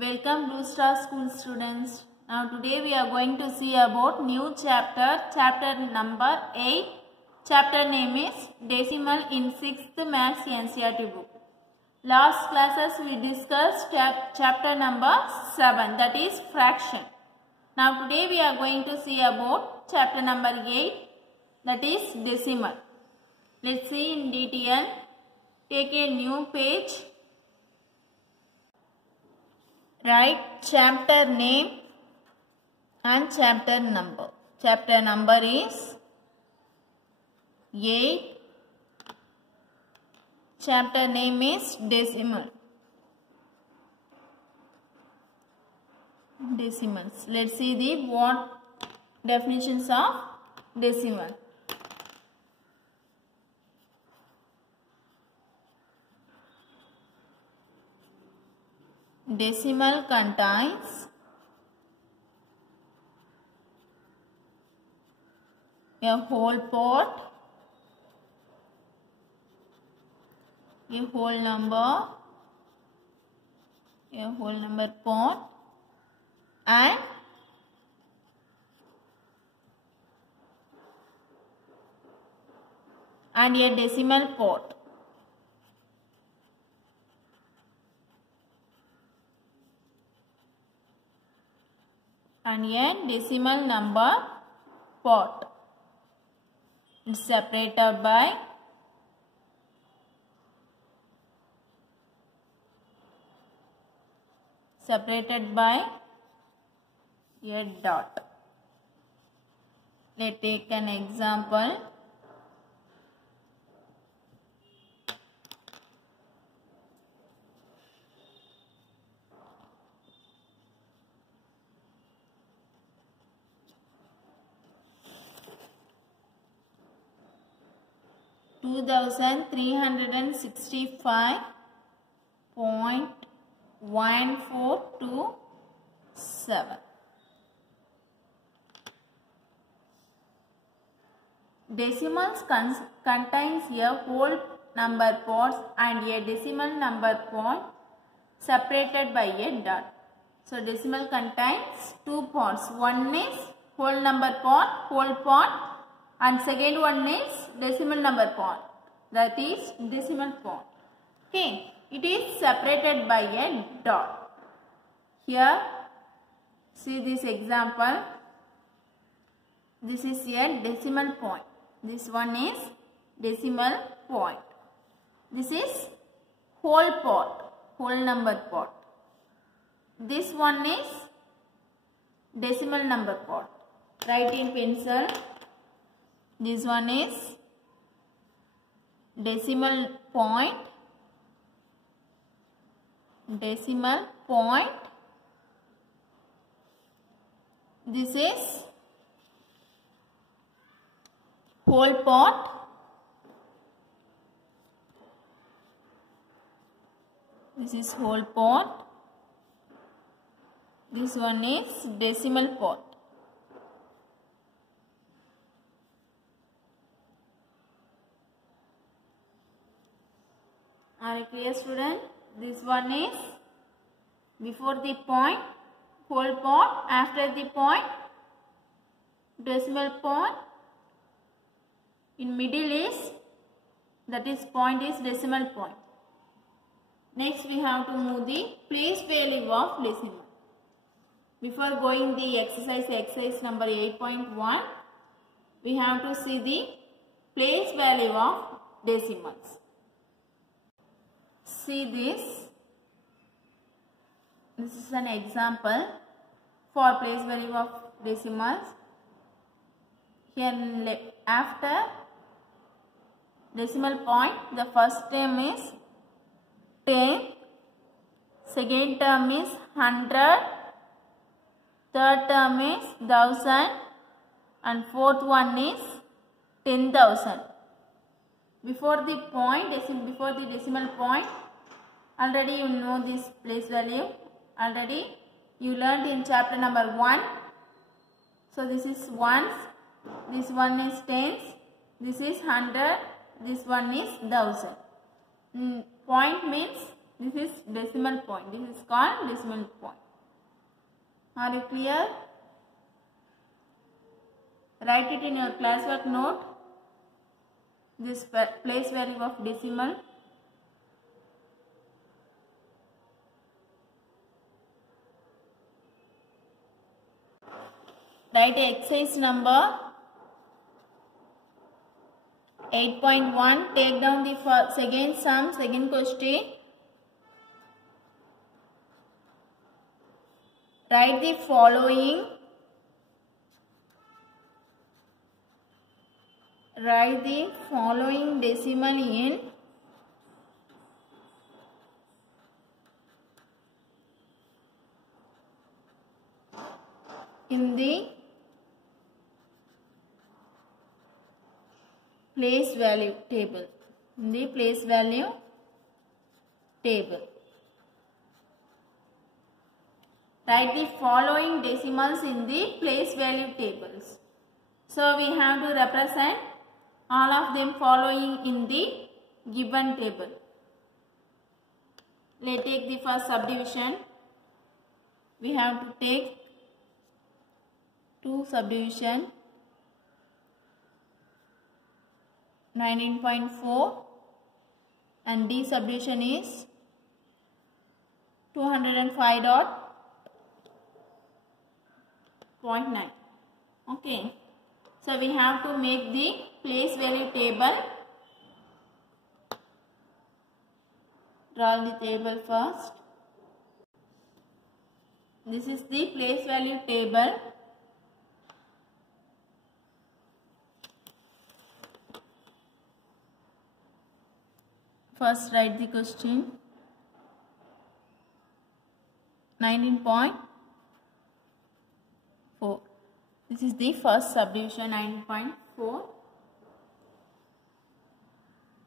Welcome Blue Star School students. Now today we are going to see about new chapter number 8. Chapter name is Decimal in 6th Maths NCERT book. Last classes we discussed chapter number 7, that is fraction. Now today we are going to see about chapter number 8, that is decimal. Let's see in detail. Take a new page. Write chapter name and chapter number. Chapter number is 8. Chapter name is decimal. Decimals. Let's see the what definitions of decimal. Decimal contains a whole part, a whole number part, and a decimal part. And a decimal number part. It's separated by a dot. Let's take an example. Two 365.1427. Decimals contains a whole number parts and a decimal number point separated by a dot. So decimal contains two parts. One is whole number part, whole part, and second one is decimal number part, that is decimal part. Okay, it is separated by a dot. Here, see this example. This is a decimal point. This one is decimal point. This is whole part, whole number part. This one is decimal number part. Write in pencil. This one is decimal point. This is whole part. This is whole part. This one is decimal part. Are you clear, student? This one is before the point, whole part, after the point, decimal point, in middle is, that is point is decimal point. Next we have to move the place value of decimal. Before going the exercise number 8.1, we have to see the place value of decimals. See this. This is an example for place value of decimals. Here after decimal point, the first term is 10, second term is 100, third term is 1000, and fourth one is 10,000. Before the decimal point, already you know this place value. Already you learned in chapter number 1. So this is ones, this one is tens, this is 100, this one is 1000. Point means This is decimal point. This is called decimal point. Are you clear? Write it in your classwork note. This place value of decimal. Write exercise number 8.1. Take down the second sum, second question. Write the following. Write the following decimal in the place value table. In the place value table. Write the following decimals in the place value tables. So we have to represent all of them following in the given table. Let's take the first subdivision. We have to take 2 subdivision. 19.4 and D subdivision is 205.9. Okay. So we have to make the place value table. Draw the table first. This is the place value table. First write the question. 19.4. This is the first subdivision, 19.4.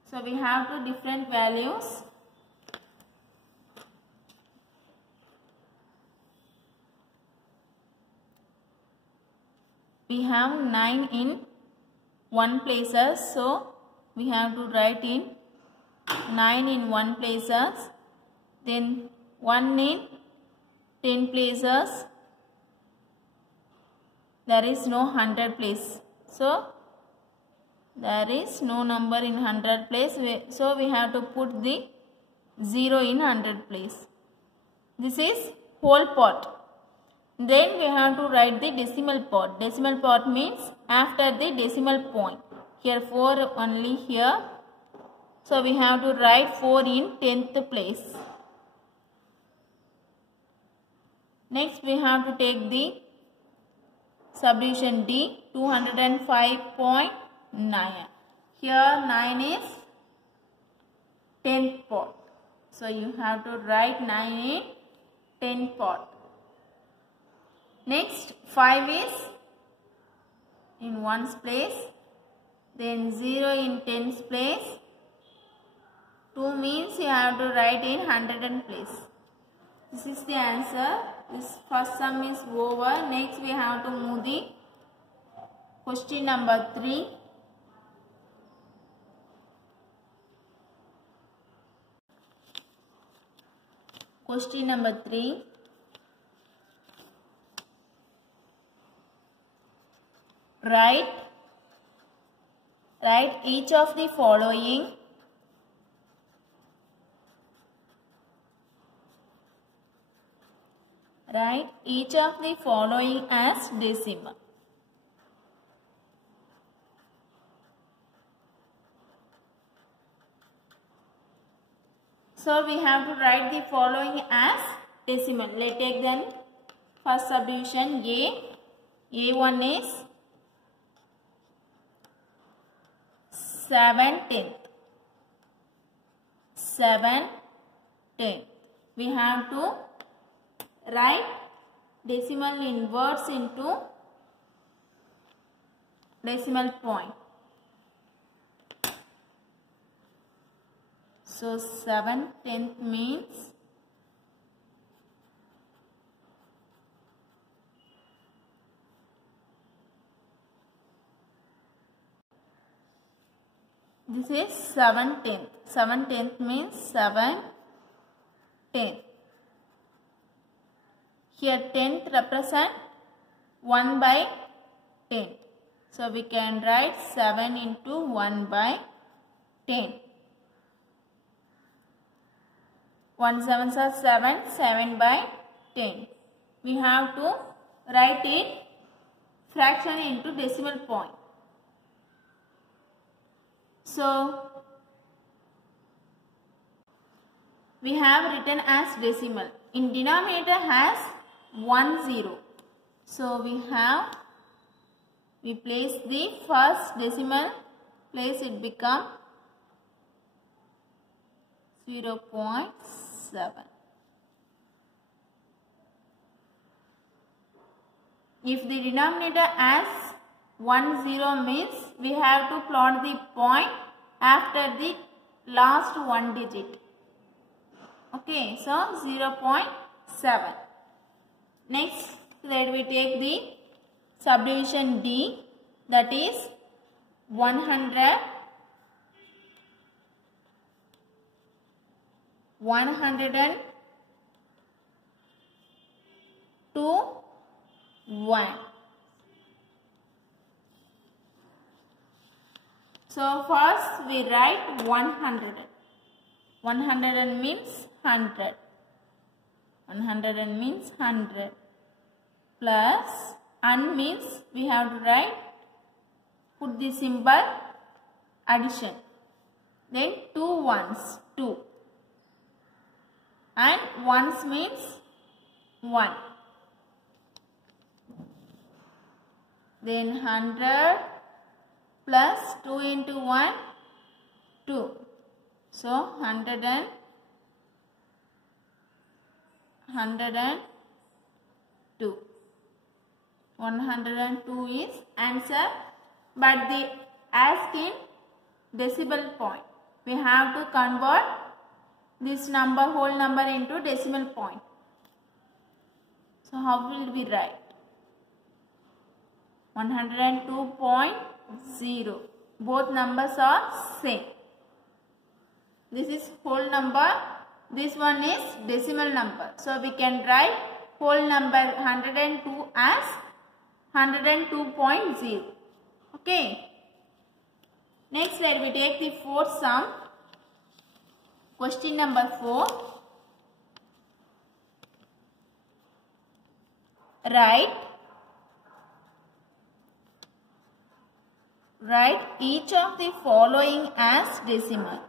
So we have 2 different values. We have 9 in 1 places, so we have to write in 9 in 1 places, then 1 in 10 places. There is no 100 place, so there is no number in 100 place, so we have to put the 0 in 100 place. This is whole part. Then we have to write the decimal part. Decimal part means after the decimal point. Here 4 only here. So we have to write 4 in 10th place. Next we have to take the subdivision D, 205.9. Here 9 is 10th part. So you have to write 9 in 10th part. Next 5 is in 1's place. Then 0 in 10th place. 2 means you have to write in 100th place. This is the answer. This first sum is over. Next we have to move the question number 3. Question number 3. Write each of the following. Write each of the following as decimal. So we have to write the following as decimal. Let's take them. First subdivision A. A1 is 7/10. 7/10. We have to write decimal inverse into decimal point. So 7/10 means this is 7/10. 7/10 means 7 10th. Here 10th represent 1 by 10. So we can write 7 into 1 by 10. 1 7s are 7, 7 by 10. We have to write it fraction into decimal point. So we have written as decimal. In denominator has 1 0. So we place the first decimal place, it become 0.7. If the denominator has 1 0 means we have to plot the point after the last one digit. Okay, so 0.7. Next, let we take the subdivision D, that is 100, 102, 1. So first we write 100. 100 means 100. 100 means 100. Plus, and means we have to write, put the symbol addition. Then 2 ones, 2. And ones means 1. Then 100 plus 2 into 1, 2. So 102 is answer, but the asked in decimal point. We have to convert this number, whole number, into decimal point. So how will we write? 102.0. Both numbers are same. This is whole number. This one is decimal number. So we can write whole number 102 as 102.0. Okay. Next, let me take the fourth sum. Question number 4. Write each of the following as decimal.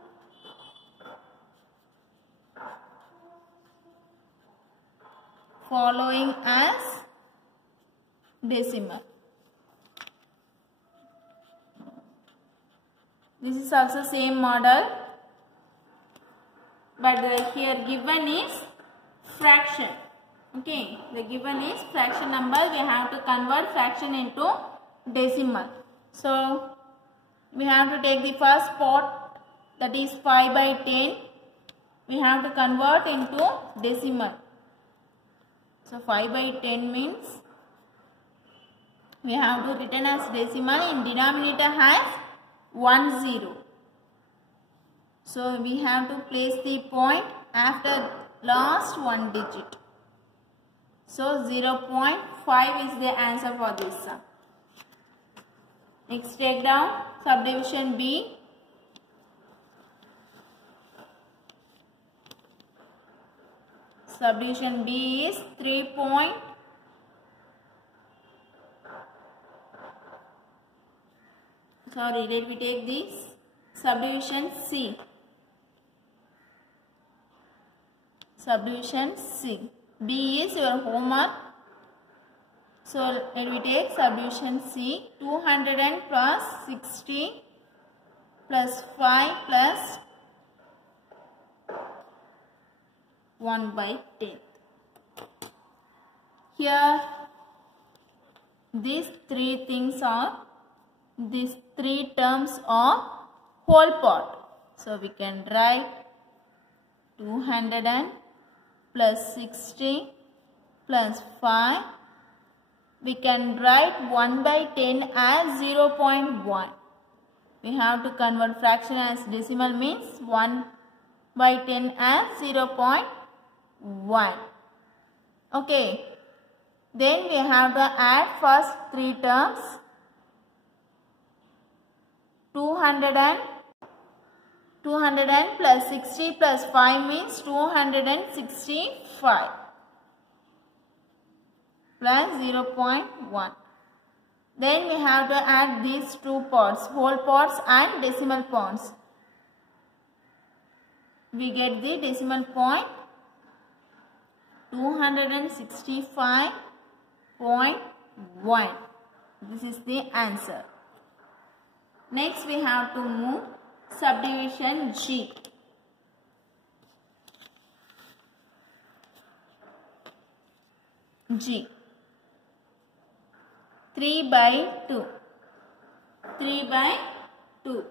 Following as decimal. This is also same model, but here given is fraction. Okay, the given is fraction number. We have to convert fraction into decimal. So we have to take the first part, that is 5 by 10. We have to convert into decimal. So 5 by 10 means we have to written as decimal. In denominator has 1 0. So we have to place the point after last one digit. So 0.5 is the answer for this sum. Next, take down subdivision B. Subdivision B is 3. Let me take this. Subdivision C. Subdivision C. B is your homework. So let me take subdivision C. 200 plus 60 plus 5 plus 1 by 10. Here these three terms are whole part. So we can write 200 plus 60 plus 5. We can write 1 by 10 as 0.1. We have to convert fraction as decimal, means 1 by 10 as 0.1. 1. Okay. Then we have to add first 3 terms. 200 plus 60 plus 5 means 265 plus 0.1. Then we have to add these two parts, whole parts and decimal points. We get the decimal point 265.1. This is the answer. Next we have to move subdivision G. G. 3 by 2. 3 by 2.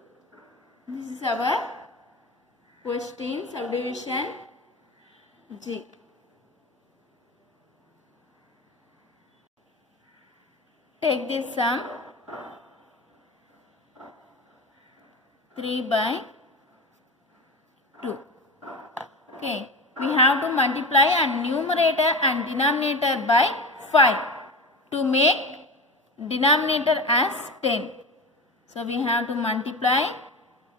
This is our question, subdivision G. Take this sum. 3 by 2. Okay. We have to multiply a numerator and denominator by 5 to make denominator as 10. So we have to multiply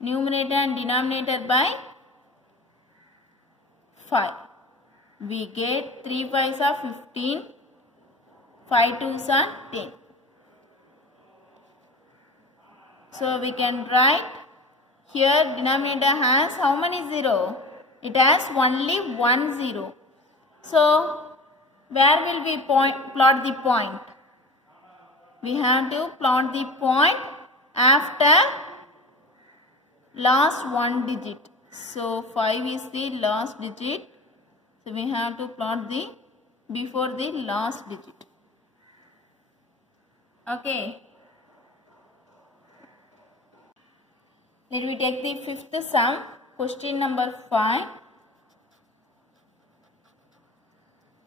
numerator and denominator by 5. We get 3 5s are 15, 5 2s are 10. So we can write here denominator has how many 0? It has only 1 0. So where will we plot the point? We have to plot the point after last one digit. So 5 is the last digit. So we have to plot the before the last digit. Okay. Let me take the fifth sum, question number 5.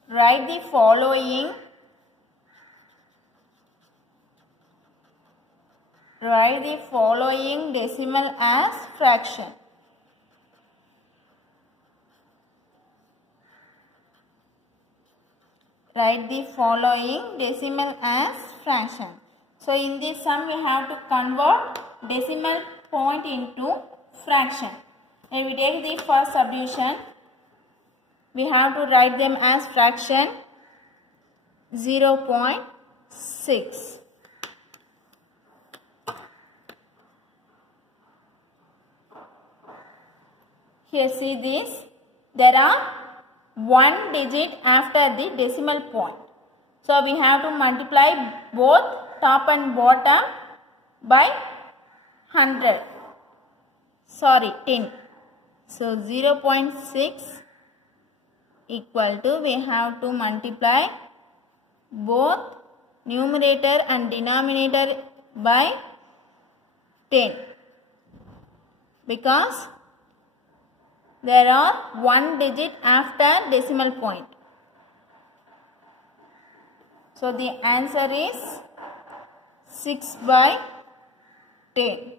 Write the following. Write the following decimal as fraction. Write the following decimal as fraction. So in this sum we have to convert decimal point into fraction. When we take the first subdivision, we have to write them as fraction 0.6. Here see this, there are one digit after the decimal point. So we have to multiply both top and bottom by 100. Sorry, 10. So 0.6 equal to, we have to multiply both numerator and denominator by 10. Because there are one digit after decimal point. So the answer is 6 by 10.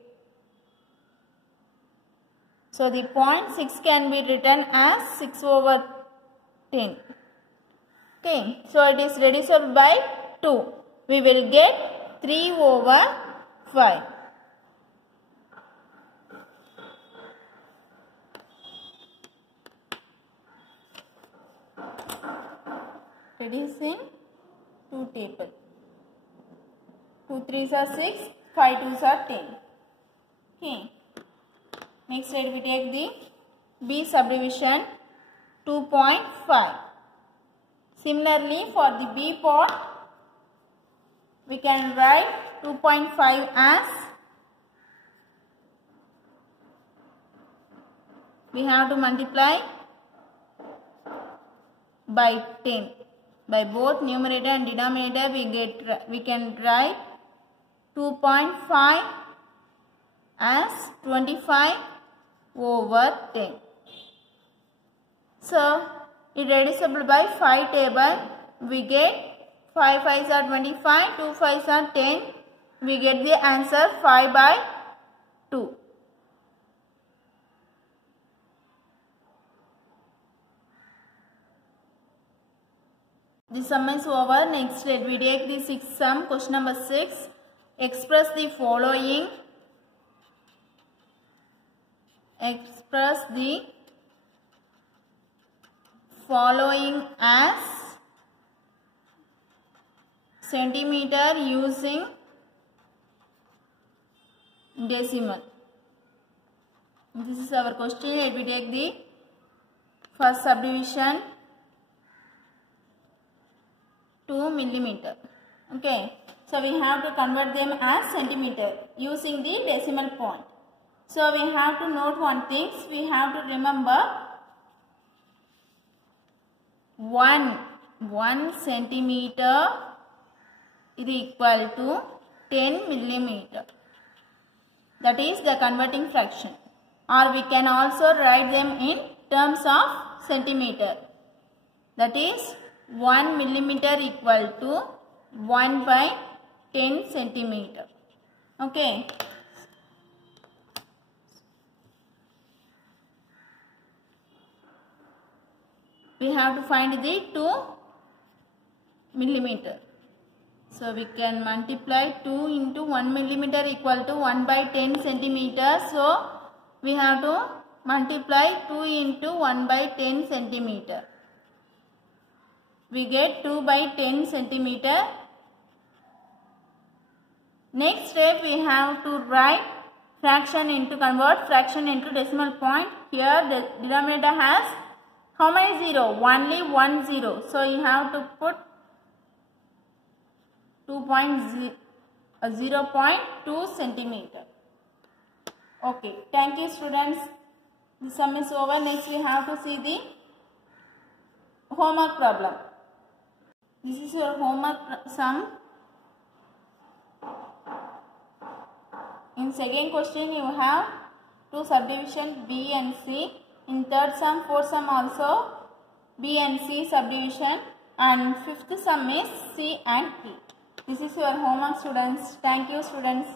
So the point 6 can be written as 6 over 10. Okay. So it is reducible by 2. We will get 3 over 5. Reduce in 2 table. 2 3s are 6, 5 2s are 10. Okay. Next slide we take the B subdivision 2.5. Similarly for the B part, we can write 2.5 as, we have to multiply by 10. By both numerator and denominator we can write 2.5 as 25 over 10. So it reducible by 5 table. We get 5 5s are 25, 2 5s are 10. We get the answer 5 by 2. This sum is over. Next, let we take the sixth sum. Question number 6. Express the following. Express the following as centimeter using decimal. This is our question. Let me take the first subdivision. 2 millimeter. Okay, so we have to convert them as centimeter using the decimal point. So we have to note one thing. We have to remember 1 centimeter is equal to 10 millimeter. That is the converting fraction. Or we can also write them in terms of centimeter. That is 1 millimeter equal to 1 by 10 centimeter. Okay. We have to find the 2 millimeter. So we can multiply 2 into 1 millimeter equal to 1 by 10 centimeter. So we have to multiply 2 into 1 by 10 centimeter. We get 2 by 10 centimeter. Next step, we have to write convert fraction into decimal point. Here the denominator has how many 0? Only 1 0. So you have to put 0.2 centimeter. Okay, thank you students. The sum is over. Next we have to see the homework problem. This is your homework sum. In second question you have two subdivision B and C. In third sum, fourth sum also B and C subdivision, and fifth sum is C and P. This is your homework students. Thank you students.